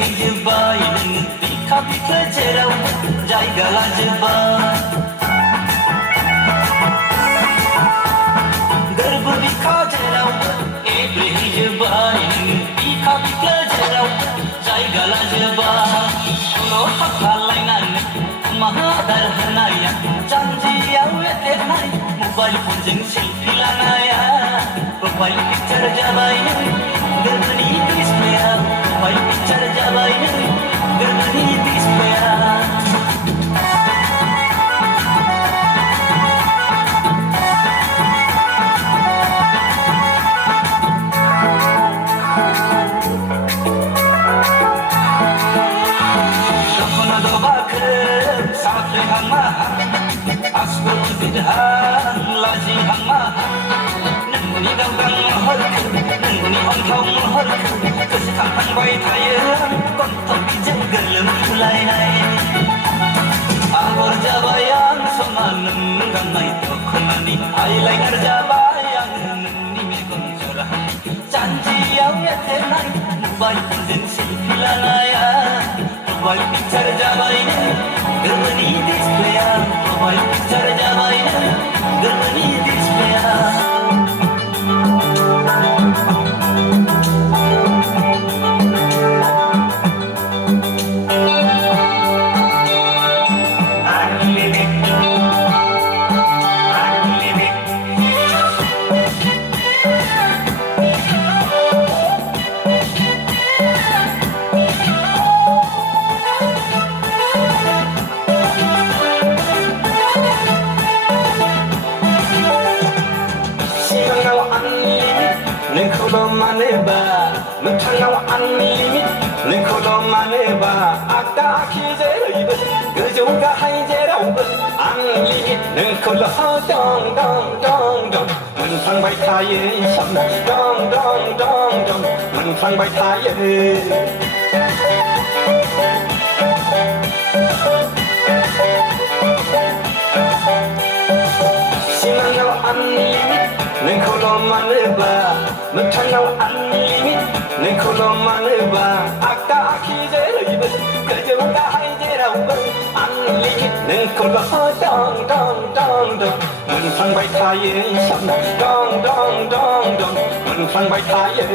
एब्रेहैजोब्बाय नों बिखा बिखो जेराव जायगा लाजोब्बाय गोरबो बिखा जेराव एब्रेहैजोब्बाय नों बिखा बिखो जेराव जायगा लाजोब्बाय उनाव हाबफालायनानै माहादार होनाया जानजियाव लेथेरनाय मबाइल फनजों सेलफि लानाया प्रफाइल पिक्चार जाबाय नों गोरबोनि डिसप्लेया प्रफाइल पिक्चार जाबाय नों गोरबोनि डिसप्लेया Asbel bidhan lazi hama Nungni gagang mahorku Nungni onthau mahorku Kesekangkan bai thayang Kontok bijang gelem kulainai Ahor jabayang Soma nunggang mai tokonani Eyeliner jabayang Nungni megon curah Janji yaw yatenai Mobile punjeng selfie lanaya Mobile picture jabayne Germany display Mobile picture jabayne Germany display Nutangau unlimit Nengkolo maneba Akta aki jeraiba Gejau gahai jerauba Unlimit Nengkolo dong dong dong dong Mentang bai thaya sam Dong dong dong dong Mentang bai thaya Sinangau unlimit Nengkolo maneba Nutangau unlimit Nengkolo maneba Akta aki jeraiba Gejau gahai jerauba Unlimit Nengkolo dong dong dong dong Mentang bai thaya sam Dong dong dong dong Mentang bai thaya